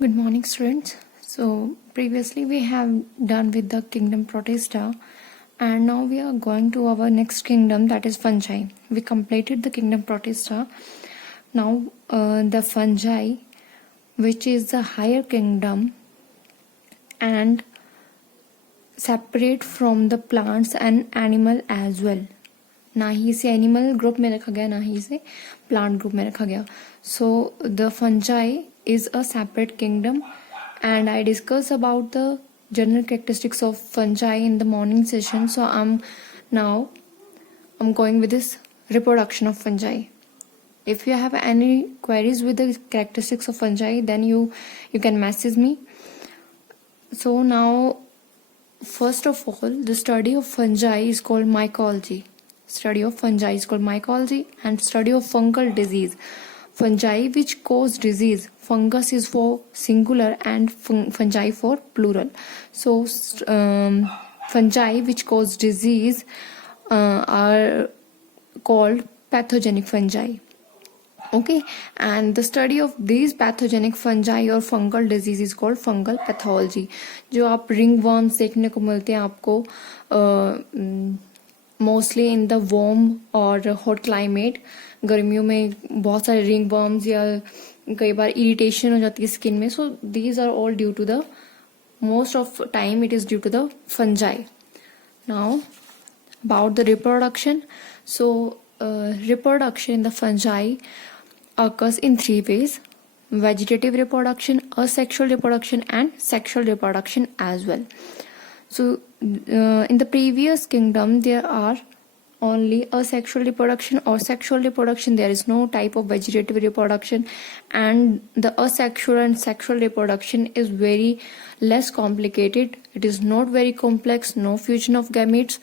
Good morning, students. So previously we have done with the kingdom Protista, and now we are going to our next kingdom, that is fungi. We completed the kingdom Protista. Now the fungi, which is the higher kingdom and separate from the plants and animal as well. ना ही इसे animal group में रखा गया, ना ही इसे plant group में रखा गया. So the fungi is a separate kingdom, and I discussed about the general characteristics of fungi in the morning session. So I'm going with this reproduction of fungi. If you have any queries with the characteristics of fungi, then you can message me. So now, first of all, the study of fungi is called mycology. Study of fungi is called mycology, and study of fungal disease. Fungi which cause disease. Fungus is for singular and fungi for plural. So fungi which cause disease are called pathogenic fungi. Okay, and the study of these pathogenic fungi or fungal disease is called fungal pathology. जो आप ringworms देखने को मिलते हैं आपको mostly in the warm और hot climate. गर्मियों में बहुत सारे रिंग वर्म्स या कई बार इरिटेशन हो जाती है स्किन में. So these are all due to the most of time it is due to the fungi. Now about the reproduction. So reproduction in the fungi occurs in three ways: vegetative reproduction, asexual reproduction, and sexual reproduction as well. So in the previous kingdom there are only asexual reproduction or sexual reproduction. There is no type of vegetative reproduction, and the asexual and sexual reproduction is very less complicated. It is not very complex, no fusion of gametes.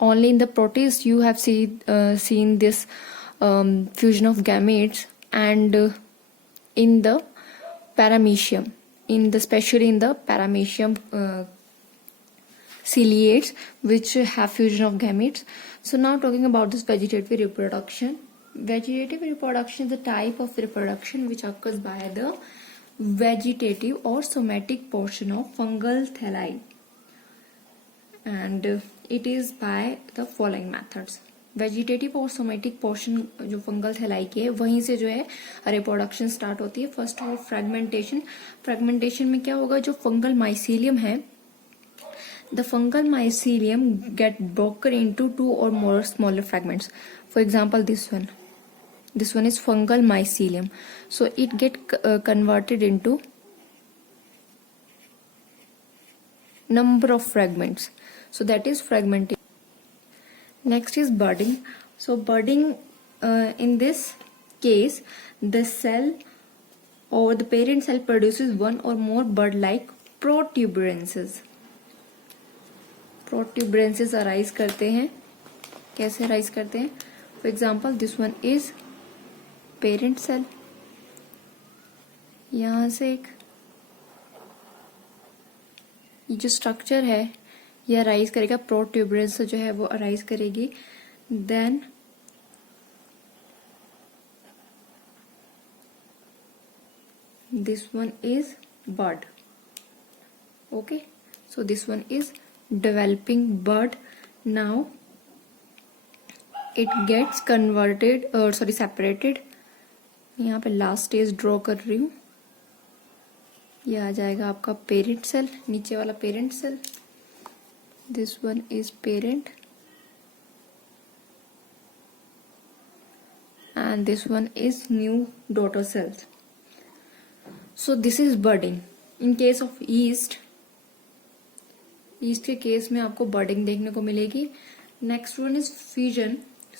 Only in the protist you have seen this fusion of gametes, and in the paramecium, especially in the paramecium ciliates which have fusion of gametes. So now talking about this vegetative reproduction. Vegetative reproduction is the type of reproduction which occurs by the vegetative or somatic portion of fungal thalli, and it is by the following methods. Vegetative और somatic portion जो fungal थैलाई की है वहीं से जो है reproduction start होती है. First of all fragmentation. Fragmentation में क्या होगा, जो फंगल माइसीलियम है, the fungal mycelium get broken into two or more smaller fragments. For example this one is fungal mycelium. So it get converted into number of fragments. So that is fragmentation. Next is budding. So budding, in this case the cell or the parent cell produces one or more bud-like protuberances. Protuberances arise करते हैं. कैसे arise करते हैं? For example, this one is parent cell. यहाँ से एक ये जो स्ट्रक्चर है ये अराइज करेगा, प्रोट्यूबरेंस जो है वो अराइज करेगी. Then this one is bud. Okay, so this one is developing bud. Now it gets converted और सेपरेटेड. यहाँ पे लास्ट स्टेज ड्रॉ कर रही हूँ. ये आ जाएगा आपका पेरेंट सेल, नीचे वाला parent cell. This one is parent and this one is new daughter cells. So this is budding. In case of yeast के केस में आपको बर्डिंग देखने को मिलेगी. Next one is fission.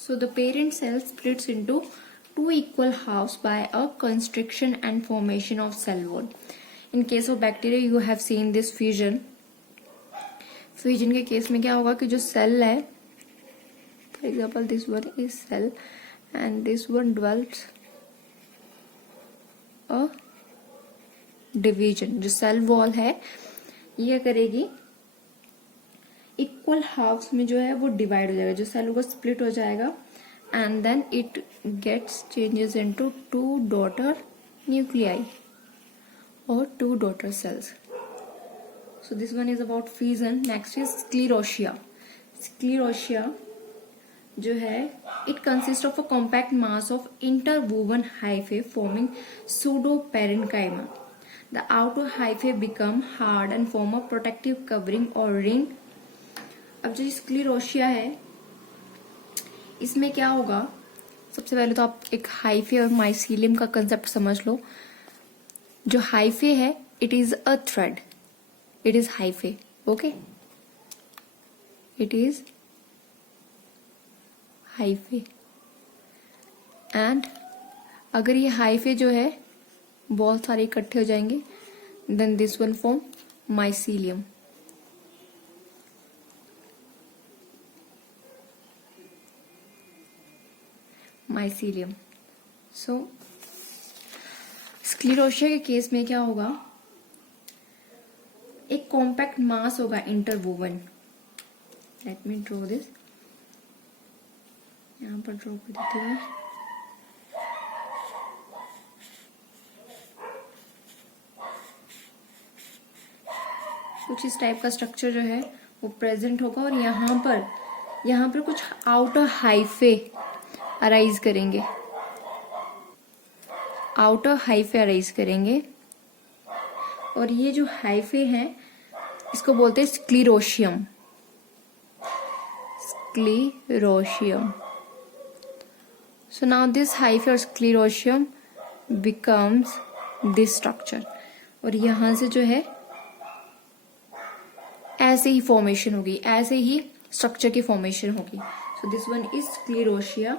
So the parent cell splits into two equal halves by a constriction and formation of cell wall. In case of bacteria you have seen this fusion. Fusion के case में क्या होगा कि जो cell है, for example this one is cell and this one develops a division. जो cell wall है ये करेगी इक्वल हाफ्स में जो है वो डिवाइड हो जाएगा, जो सेल होगा स्प्लिट हो जाएगा, and then it gets changes into two daughter nuclei. or 2 daughter cells. So this one is about fission. Next is sclerotia. Sclerotia जो है, it consists of a compact mass of interwoven hyphae forming pseudoparenchyma. The outer hyphae become hard and form a protective covering or ring. अब जो स्क्लेरोशिया है, इसमें क्या होगा, सबसे पहले तो आप एक हाइफे और माइसीलियम का कंसेप्ट समझ लो. जो हाइफे है, it is a thread, it is hyphae. Okay, it is hyphae. And अगर ये हाइफे जो है बहुत सारे इकट्ठे हो जाएंगे, then this one form mycelium. Mycelium. So sclerotia के केस में क्या होगा, एक कॉम्पैक्ट मास होगा interwoven. Let me draw this. यहाँ पर ड्रॉ कर देती हूँ. कुछ इस टाइप का स्ट्रक्चर जो है वो प्रेजेंट होगा और यहाँ पर कुछ आउटर हाइफे अराइज करेंगे. आउटर हाइफे अराइज करेंगे और ये जो हाइफे हैं इसको बोलते हैं स्क्लेरोशियम. स्क्लेरोशियम. So now this hyphae or sclerotium becomes this structure. और यहाँ से जो है ऐसे ही फॉर्मेशन होगी, ऐसे ही स्ट्रक्चर की फॉर्मेशन होगी. So this one is sclerotia.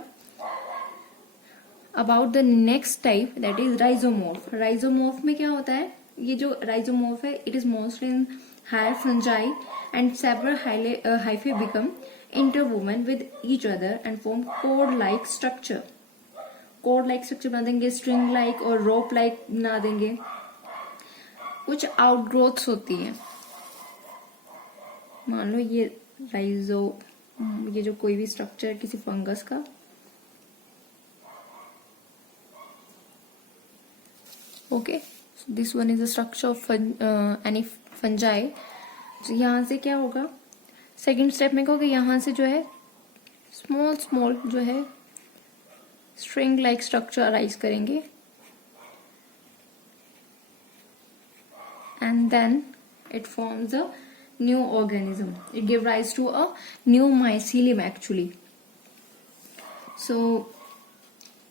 About the next type, that is rhizomorph. Rhizomorph में क्या होता है, ये जो rhizomorph है, it is mostly in higher fungi and several hyphae become interwoven with each other and form cord-like structure. cord-like structure बना देंगे, string-like और rope-like बना देंगे. कुछ outgrowths होती हैं. मान लो ये ये जो कोई भी स्ट्रक्चर किसी फंगस का, okay. This one is the structure of any fungi. तो यहाँ से क्या होगा, सेकेंड स्टेप में कहोगे यहाँ से जो है स्मॉल जो है स्ट्रिंग लाइक स्ट्रक्चर अराइज करेंगे and then it forms a new organism. It give rise to a new mycelium actually. So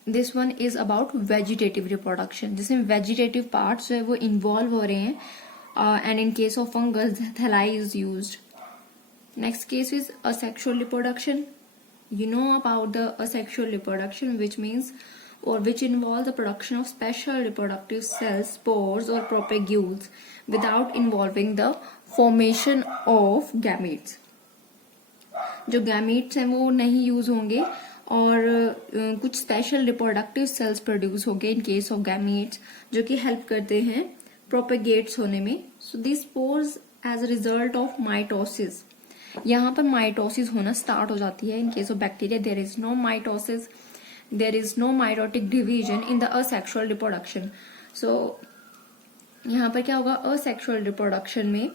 this one is about vegetative reproduction, जिसमें वेजिटेटिव पार्ट्स जो है वो इन्वॉल्व हो रहे हैं. And in case of fungus thalli is used. Next case is asexual reproduction. You know about the asexual reproduction, which means or which involves the production of special reproductive cells, spores or propagules without involving the formation of gametes. जो gametes हैं वो नहीं use होंगे और कुछ special reproductive cells produce होंगे इन case of gametes, जो कि हेल्प करते हैं प्रोपेगेट्स होने में. So this spores as a result of mitosis. यहाँ पर माइटोसिस होना स्टार्ट हो जाती है. In case of bacteria there is no mitosis, there is no mitotic division in the asexual reproduction. सो यहाँ पर क्या होगा, असेक्सुअल रिप्रोडक्शन में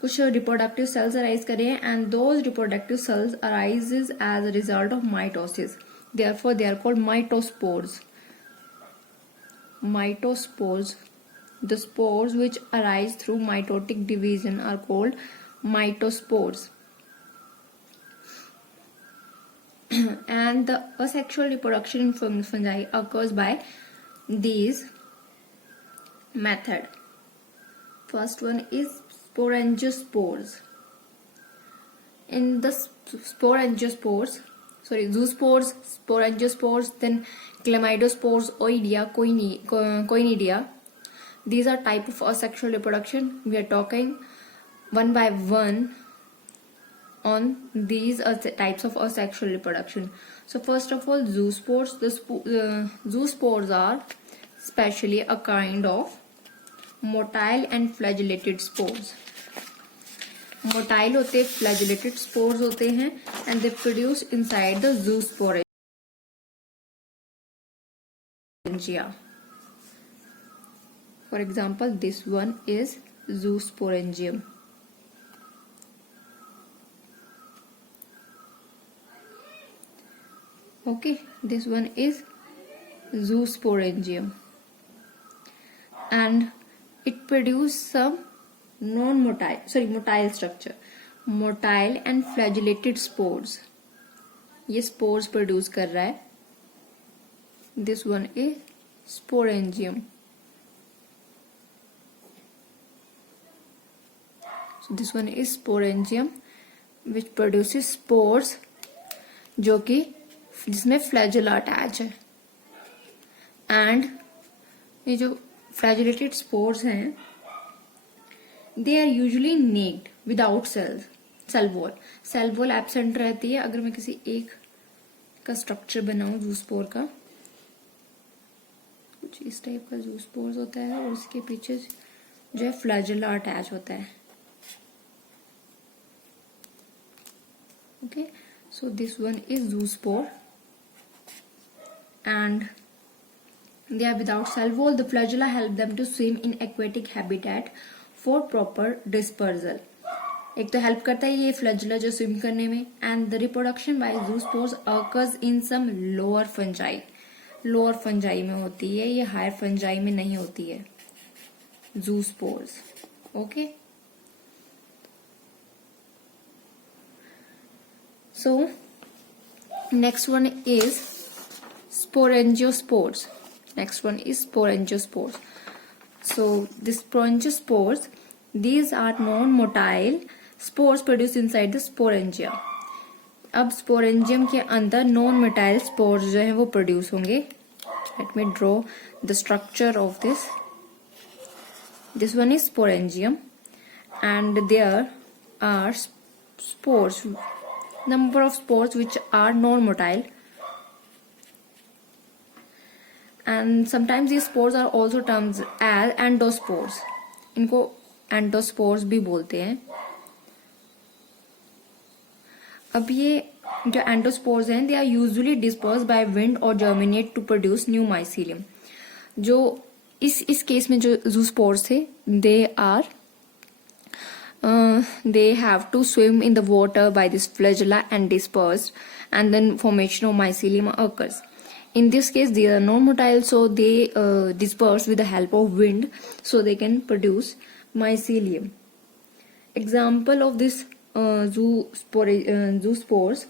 कुछ रिप्रोडक्टिव सेल्स अराइज करें and those reproductive cells arises as a result of mitosis. Therefore they are called mitospores. Mitospores. The spores which arise through mitotic division are called mytospores. And the asexual reproduction in fungi occurs by these method. First one is sporangiospores. In the sporangiospores, zoospores, sporangiospores, then chlamydospores, oidea, coinidia. These are type of asexual reproduction. We are talking one by one on these types of asexual reproduction. So first of all, zoospores. The zoospores are specially a kind of motile and flagellated spores. Motile होते हैं, flagellated spores होते हैं, and they produce inside the zoosporangia. For example, this one is zoosporangium. Okay, this one is zoosporangium, and it produces some motile structure, motile and flagellated spores. ये spores produce कर रहा है. This one is sporangium. So this one is sporangium which produces spores, जो कि जिसमें flagella attach है. And ये जो flagellated spores हैं, they are usually naked without cells. Cell wall absent रहती है. अगर मैं किसी एक का स्ट्रक्चर बनाऊं जूस्पोर का, कुछ इस टाइप का जूस्पोर्स होता है और उसके पीछे जो है फ्लैजेला अटैच होता है. Okay, so this one is zoospore and they are without cell wall. The flagella help them to swim in aquatic habitat for proper dispersal. एक तो हेल्प करता है ये फ्लैजेला जो स्विम करने में. And the reproduction by zoospores occurs in some lower fungi. Lower fungi में होती है, ये हायर फंजाई में नहीं होती है zoospores. Okay, so next one is sporangiospores. Next one is sporangiospores. So the sporangiospores, these are non-motile spores produced inside the sporangia. अब sporangium के अंदर non-motile spores जो है वो produce होंगे. Let me draw the structure of this. This one is sporangium and there are spores, number of spores which are non-motile. And sometimes these spores are also termed as endospores. इनको endospores भी बोलते हैं. अब ये जो endospores हैं, they are usually dispersed by wind or germinate to produce new mycelium. जो इस केस में जो zoospores थे, they have to swim in the water by this flagella and dispersed, and then formation of mycelium occurs. In this case, they are non-motile, so they disperse with the help of wind, so they can produce mycelium. Example of this zoospores,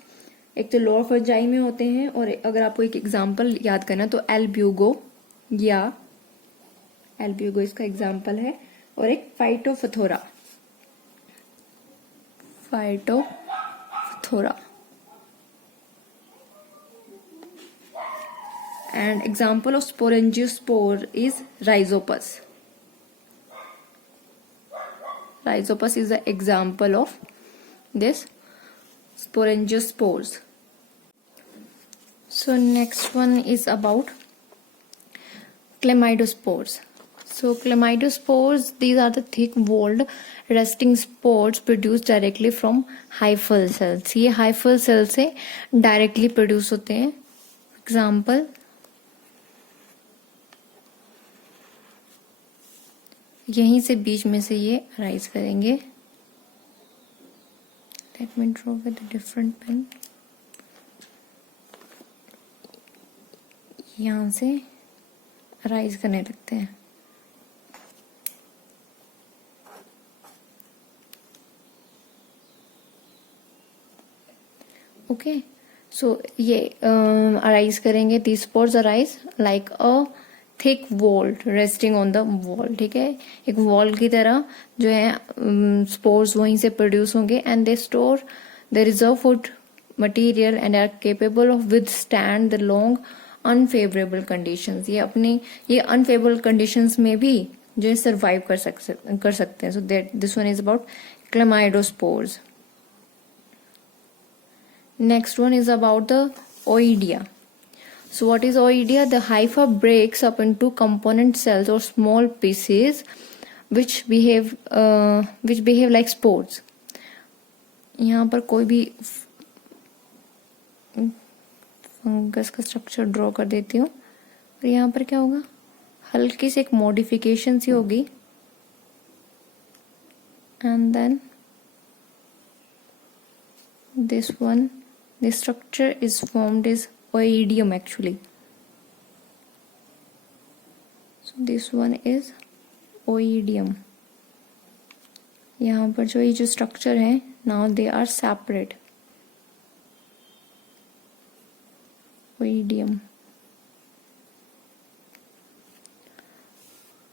एक तो lower fungi में होते हैं, और अगर आपको एक example याद करना तो एल्ब्यूगो इसका एग्जाम्पल है, और एक Phytophthora. And example of sporangiospore is Rhizopus. Rhizopus is the example of this sporangiospores. So next one is about chlamydospores. So chlamydospores, these are the thick-walled resting spores produced directly from hyphal cells. ये hyphal cells से directly produce होते हैं. Example, यहीं से बीच में से ये rise करेंगे. Let me draw with different pen. यहाँ से राइज करने लगते हैं. ओके, सो ये अराइज करेंगे. These spores arise like a thick wall resting on the wall. ठीक है, एक वॉल की तरह जो है स्पोर्स वहीं से प्रोड्यूस होंगे. And they store the reserve food material and are capable of withstand the long unfavourable conditions. ये अनफेवरेबल कंडीशंस में भी जो है सर्वाइव कर सकते हैं. So that this one is about chlamydospores. Next one is about the oidia. So what is oidea? The hypha breaks up into component cells or small pieces which behave like spores. यहाँ पर कोई भी fungus का structure draw कर देती हूँ, और यहाँ पर क्या होगा, हल्की सी एक मॉडिफिकेशन सी होगी, and then this one, the structure is formed is oidium actually. So this one is oidium. यहाँ पर जो ये जो स्ट्रक्चर है, now they are separate. Oidium.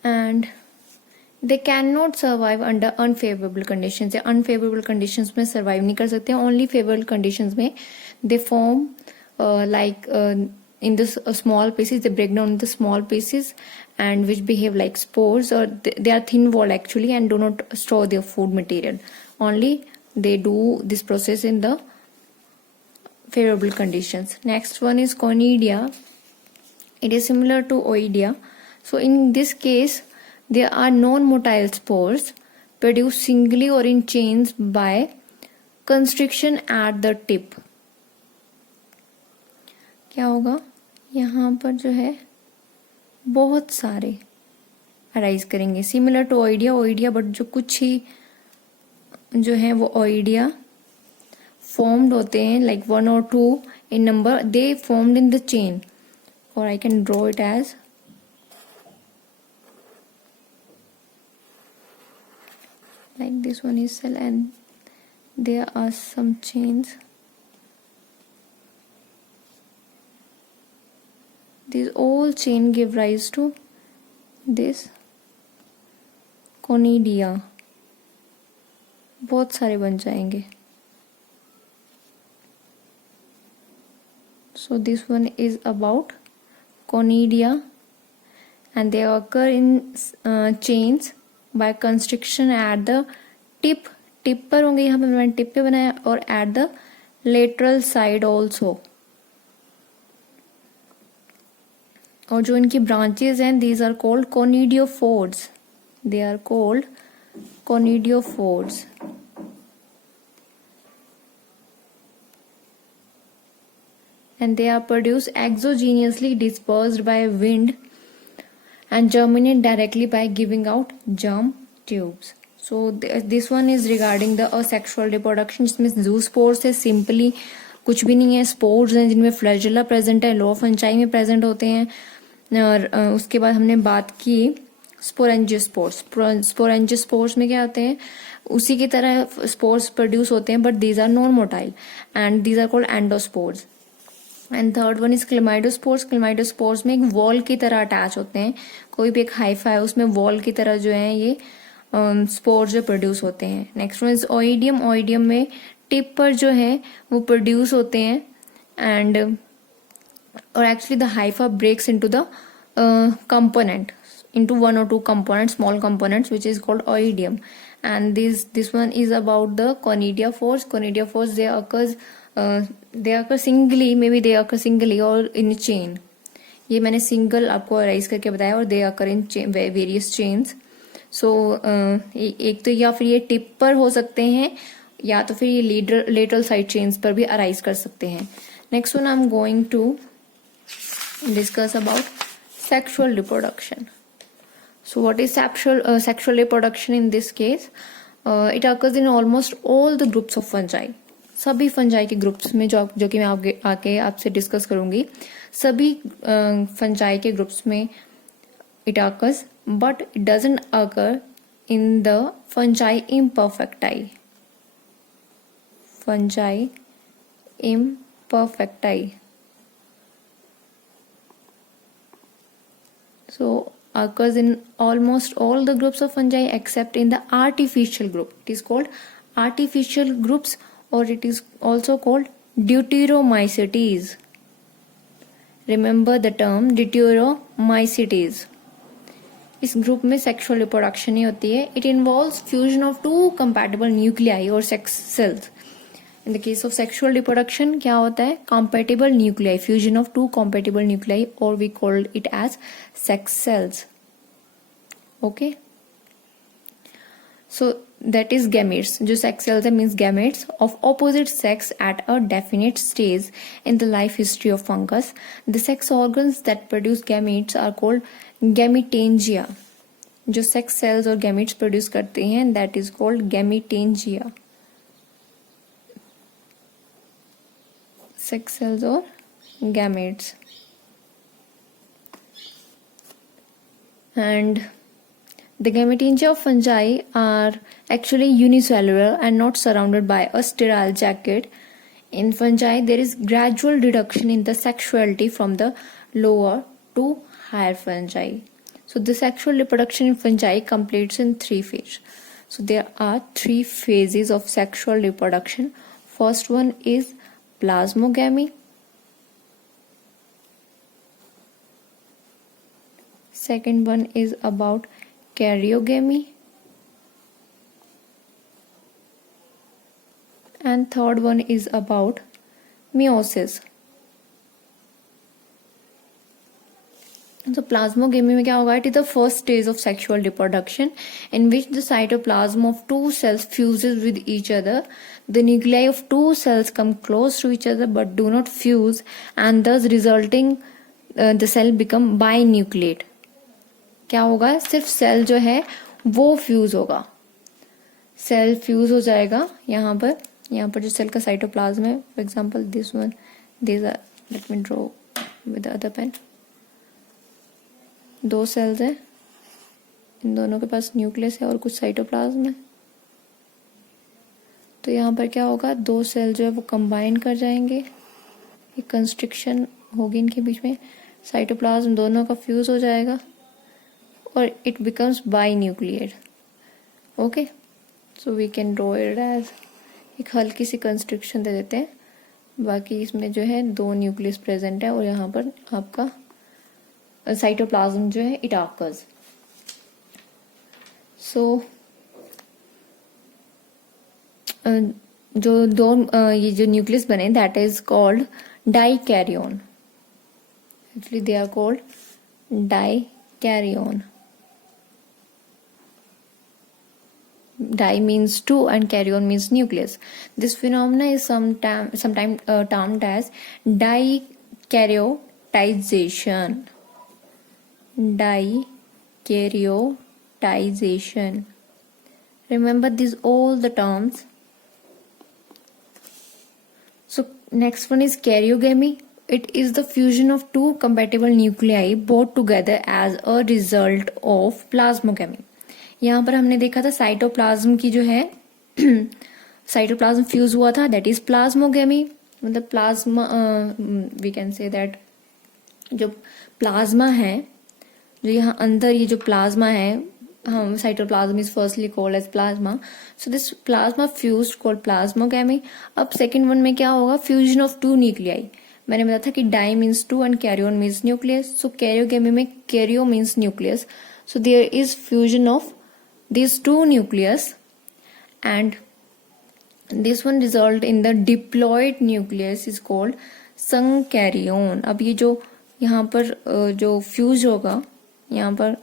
And they cannot survive under unfavorable conditions. या unfavorable conditions में survive नहीं कर सकते हैं. Only favorable conditions में they form in this small pieces. They break down into small pieces and which behave like spores, or they are thin walled actually and do not store their food material. Only they do this process in the favorable conditions. Next one is Conidia. It is similar to Oidia. So in this case, there are non-motile spores produced singly or in chains by constriction at the tip. क्या होगा, यहाँ पर जो है बहुत सारे arise करेंगे, similar to oidia, but जो कुछ ही जो है वो ओइडिया फॉर्म्ड होते हैं like 1 or 2 in number. They formed in the chain, or I can draw it as like this one is cell and there are some chains. These all chain give rise to this conidia. बहुत सारे बन जाएंगे. So this one is about conidia and they occur in chains by constriction at the tip. Tip पर होंगे, यहाँ पे मैंने tip पे बनाया, और at the lateral side also. और जो इनकी ब्रांचेस हैं, these are called conidiophores. They are called conidiophores. And they are produced exogenously dispersed by wind and germinate directly by giving out germ tubes. So this one is regarding the asexual reproduction. इसमें zoospores है, simply कुछ भी नहीं है. Spores हैं जिनमें flagella present है, लो फंचाई में प्रेजेंट होते हैं. और उसके बाद हमने बात की स्पोरेंजियोस्पोर्स. स्पोरेंजियोस्पोर्स में क्या होते हैं, उसी की तरह स्पोर्स प्रोड्यूस होते हैं, but these are non motile and these are called endospores. And third one is chlamydospores. Chlamydospores में एक वॉल की तरह अटैच होते हैं. कोई भी एक हाइफा है उसमें वॉल की तरह जो है ये स्पोर्स जो प्रोड्यूस होते हैं. Next one is oidium. Oidium में टिप पर जो है वो प्रोड्यूस होते हैं and or actually the hypha breaks into the component, into 1 or 2 components, small components, which is called oidium. And this one is about the conidiophores. Conidiophores, they occur singly, maybe they occur singly or in a chain. ये मैंने single आपको arise करके बताया, और they occur in various chains. So एक तो या फिर ये टिप पर हो सकते हैं, या तो फिर ये lateral side chains पर भी अराइज कर सकते हैं. Next one I'm going to discuss about sexual reproduction. So what is sexual reproduction in this case? It occurs in almost all the groups of fungi. सभी फंजाई के groups में जो कि मैं आके आपसे डिस्कस करूंगी, सभी फंजाई के ग्रुप्स में it occurs, but it doesn't occur in the fungi imperfecti. Fungi imperfecti. So occurs in almost all the groups of fungi except in the artificial group. It is called artificial groups, or it is also called deuteromycetes. Remember the term deuteromycetes. इस group में sexual reproduction ही होती है. It involves fusion of 2 compatible nuclei और sex cells. In the case of sexual reproduction, क्या होता है, compatible nuclei, fusion of 2 compatible nuclei, or we call it as sex cells. Okay. So that is gametes. जो sex cells है means gametes of opposite sex at a definite stage in the life history of fungus. The sex organs that produce gametes are called gametangia. जो sex cells और gametes produce करते हैं that is called gametangia. Sex cells or gametes. And the gametangia of fungi are actually unicellular and not surrounded by a sterile jacket. In fungi, there is gradual reduction in the sexuality from the lower to higher fungi. So the sexual reproduction in fungi completes in 3 phases. So there are 3 phases of sexual reproduction. First one is plasmogamy. Second one is about karyogamy. And third one is about meiosis. So plasmogamy में क्या होगा? It is the first stage of sexual reproduction in which the cytoplasm of 2 cells fuses with each other. The nuclei of 2 cells come close to each other but do not fuse, and thus resulting the cell become binucleate. क्या होगा? सिर्फ cell जो है वो fuse होगा, cell fuse हो जाएगा यहाँ पर जो सेल का साइटोप्लाज्म है, for example this one, this are, let me draw with the other pen. 2 cells है, इन दोनों के पास न्यूक्लियस है और कुछ साइटोप्लाज्म है. तो यहाँ पर क्या होगा? 2 सेल जो है वो कंबाइन कर जाएंगे, एक कंस्ट्रिक्शन होगी इनके बीच में, साइटोप्लाज्म दोनों का फ्यूज हो जाएगा और it becomes binucleate. Okay, so we can draw it as, एक हल्की सी कंस्ट्रक्शन दे देते हैं. बाकी इसमें जो है 2 न्यूक्लियस प्रेजेंट है और यहाँ पर आपका साइटोप्लाज्म जो है इट ऑकर्स. सो ये जो न्यूक्लियस बने that is called dikaryon. Actually they are called dikaryon. Di means 2 and karyon means nucleus. This phenomena is sometimes termed as dikaryoticization. Dikaryoticization. Remember these all the terms. So next one is karyogamy. It is the fusion of 2 compatible nuclei brought together as a result of plasmogamy. यहाँ पर हमने देखा था cytoplasm की जो है cytoplasm fuse हुआ था, दैट इज प्लाज्मोगेमी. मतलब plasma, we can say that जो प्लाज्मा है, जो यहाँ अंदर ये जो प्लाज्मा है, हम cytoplasm is firstly called as plasma. So this plasma fuse called plasmogamy. अब सेकेंड वन में क्या होगा? Fusion of 2 nuclei. मैंने बताया था कि di means 2 and karyon means nucleus. So karyogamy में karyo means nucleus. So there is fusion of these 2 nucleus and this one result in the diploid nucleus is called संकैरियोन. अब ये जो यहाँ पर जो फ्यूज होगा, यहाँ पर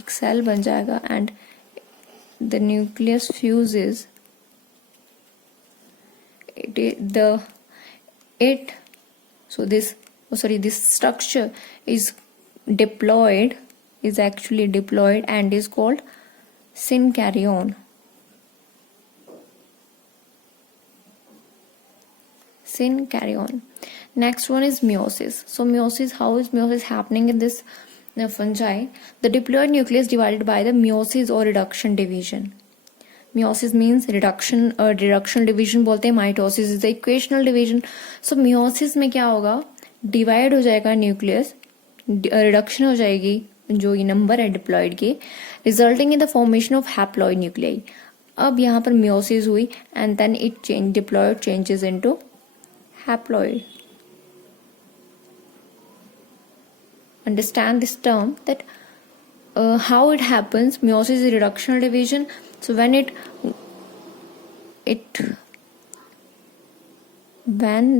एक सेल बन जाएगा and the nucleus fuses this structure is diploid, is actually diploid and is called synkaryon. Synkaryon. Next one is meiosis. So meiosis, how is meiosis happening in this fungi? The diploid nucleus divided by the meiosis or reduction division. Meiosis means reduction, reductional division बोलते हैं. Mitosis is the equational division. So meiosis में क्या होगा? Divide हो जाएगा nucleus, reduction हो जाएगी जो ये नंबर है डिप्लॉइड के, resulting in the formation of haploid nuclei. अब यहाँ पर मियोसिस हुई and then it change, diploid changes into haploid. Understand this term that how it happens. Meiosis is reductional division. So when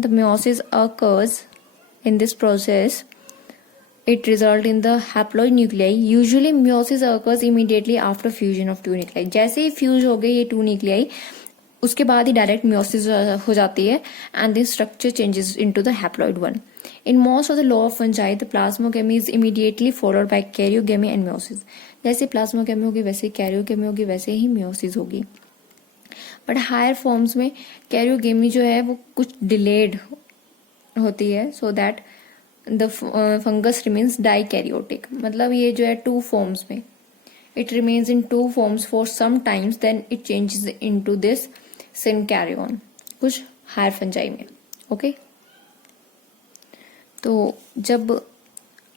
the meiosis occurs in this process, it result in the haploid nuclei. Usually meiosis occurs immediately after fusion of two nuclei. जैसे ही fuse हो गए ये two nuclei, उसके बाद ही direct meiosis हो जाती है and this structure changes into the haploid one. In most of the law of fungi the plasmogamy is immediately followed by karyogamy and meiosis. जैसे प्लाज्मोगेमी होगी वैसे कैरियोगेमी होगी, वैसे ही मियोसिस होगी. बट हायर फॉर्म्स में कैरियोगेमी जो है वो कुछ डिलेड होती है, so that the fungus remains dikaryotic. मतलब ये जो है टू फॉर्म्स में, it remains in two forms for some times, then it changes into this synkaryon कुछ हायर फंजाई में. ओके, तो जब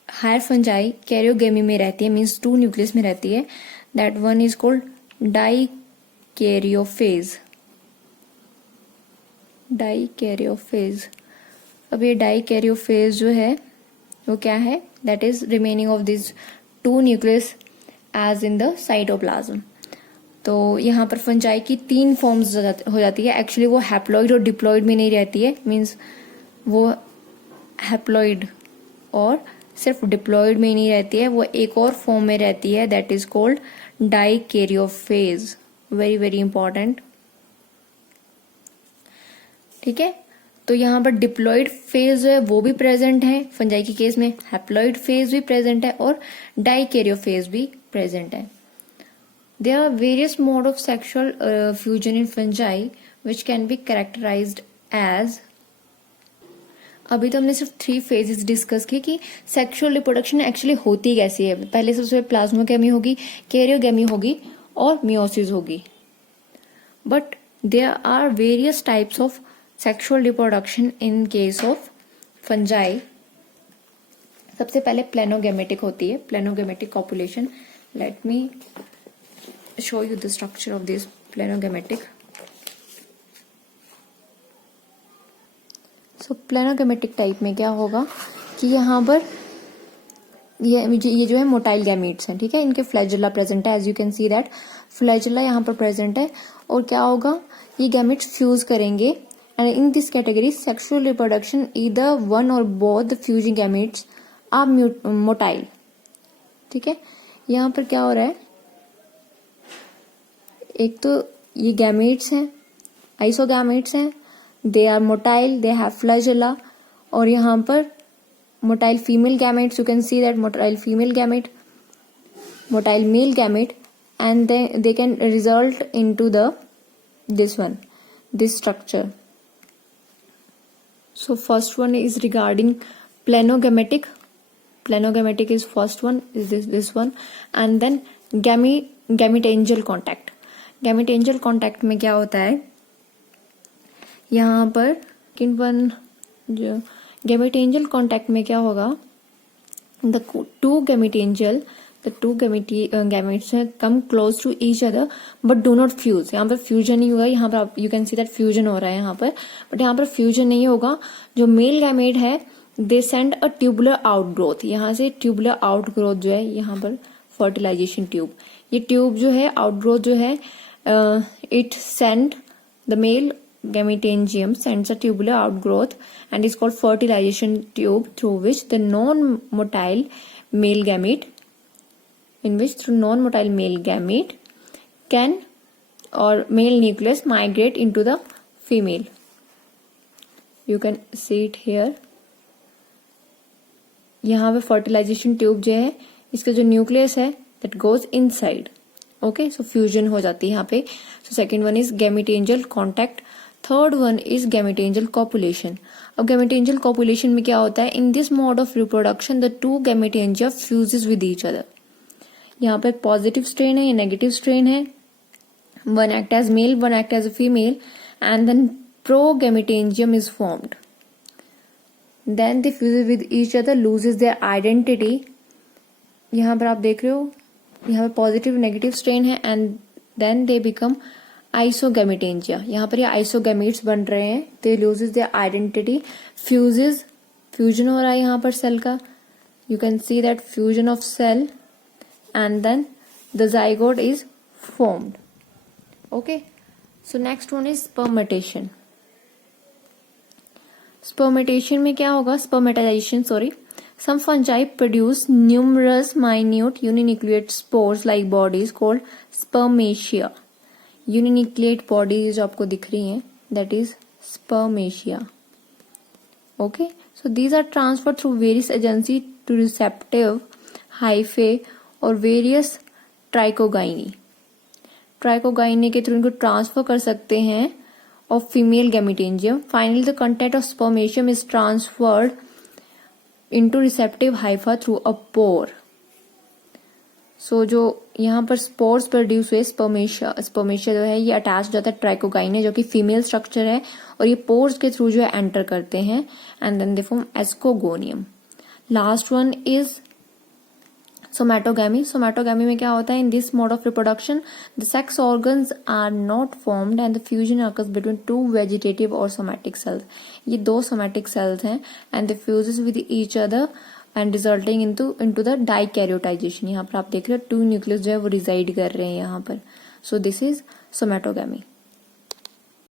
हायर फंजाई कैरियोगेमी में रहती है, मीन्स टू न्यूक्लियस में रहती है, that one is called dikaryophase. Dikaryophase. अब ये डाइकैरियोफेज जो है वो क्या है, that is remaining of this two nucleus as in the cytoplasm. तो यहाँ पर फंजाई की तीन फॉर्म्स हो जाती है. एक्चुअली वो हैप्लॉइड और डिप्लॉइड में नहीं रहती है, मीन्स वो हैप्लॉइड और सिर्फ डिप्लॉइड में नहीं रहती है, वो एक और फॉर्म में रहती है, that is called dikaryophase. Very very important. ठीक है, तो यहाँ पर डिप्लॉइड फेज जो है वो भी प्रेजेंट है फंजाई के केस में, हैप्लॉइड फेज भी प्रेजेंट है और डाइकैरियोफेज भी प्रेजेंट है. There are various mode of sexual fusion in fungi which can be characterised as. अभी तो हमने सिर्फ 3 फेजेस डिस्कस की कि सेक्सुअल रिप्रोडक्शन एक्चुअली होती कैसी है. पहले सबसे प्लाज्मोगेमी होगी, कैरियोगेमी होगी और मियोसिस होगी. But there are various types of sexual reproduction in case of fungi. सबसे पहले प्लेनोगेमेटिक होती है, planogametic copulation. Let me show you the structure of this planogametic. So planogametic type में क्या होगा कि यहाँ पर ये जो है मोटाइल गैमीट्स हैं. ठीक है, इनके फ्लैजेला प्रेजेंट है. As you can see that flagella यहाँ पर प्रेजेंट है. और क्या होगा, ये गैमीट्स फ्यूज करेंगे. And in this category, sexual reproduction, either one or both the fusing gametes are motile. ठीक है, यहाँ पर क्या हो रहा है, एक तो ये गैमेट्स हैं, आइसोगैमेट्स हैं, they are motile, they have flagella. और यहाँ पर motile female gametes, you can see that motile female gamete, motile male gamete, and they can result into this structure. So first one is regarding planogametic. Planogametic is first one, is this one. And then gametangial contact. Gametangial contact में क्या होता है, यहाँ पर gametangial contact में क्या होगा, the two gametes come close to each other but do not fuse. यहाँ पर फ्यूजन नहीं होगा. यहाँ पर you can see that fusion हो रहा है यहाँ पर, बट यहाँ पर फ्यूजन नहीं होगा. जो मेल गैमेट है they send a tubular outgrowth. यहाँ से ट्यूबुलर आउटग्रोथ जो है, यहाँ पर फर्टिलाइजेशन ट्यूब, ये ट्यूब जो है आउटग्रोथ जो है, it send the male gametangium sends a tubular outgrowth and is called fertilization tube through which the non-motile male gamete can or male nucleus migrate into the female. You can see it here. यहाँ पे fertilisation tube जो है, इसका जो nucleus है that goes inside. Okay, so fusion हो जाती है यहाँ पे. So second one is gametangial contact. Third one is gametangial copulation. अब गैमेटेंजियल कॉपुलेशन में क्या होता है, in this mode of reproduction the two gametangia fuses with each other. यहाँ पे पॉजिटिव स्ट्रेन है, ये नेगेटिव स्ट्रेन है. One act as male, one act as a female, and then progametangium is formed. Then they fuse with each other, loses their identity. यहाँ पर आप देख रहे हो, यहाँ पर पॉजिटिव नेगेटिव स्ट्रेन है, and then they become isogametangia. यहाँ पर ये आइसोगैमेट्स बन रहे हैं. They loses their identity. Fusion हो रहा है यहाँ पर सेल का. You can see that fusion of cell, and then the zygote is formed. Okay, so next one is spermatization. Spermatization में क्या होगा, spermatization Some fungi produce numerous minute uninucleate spores like bodies called spermatia. Uninucleate bodies जो आपको दिख रही हैं, that is spermatia. Okay, so these are transferred through various agency to receptive hyphae or various trichogyne. Trichogyne के through इनको transfer कर सकते हैं of female gametangium. Finally, the content of spermatium is transferred into receptive hypha through a pore. So जो यहाँ पर spores produce हुए spermatia जो है ये अटैच हो जाता है ट्राइकोगाइने जो कि फीमेल स्ट्रक्चर है और ये पोर्स के थ्रू जो है एंटर करते हैं and then they form ascogonium. Last one is somatogamy. Somatogamy में क्या होता है? In this mode of reproduction the sex organs are not formed and the fusion occurs between two vegetative और सोमैटिक सेल्स. ये दो somatic cells हैं and they fuses with each other and resulting into the dikaryotization. यहाँ पर आप देख रहे हो 2 न्यूक्लियस जो है वो रिजाइड कर रहे हैं यहाँ पर. सो दिस इज सोमैटोगैमी.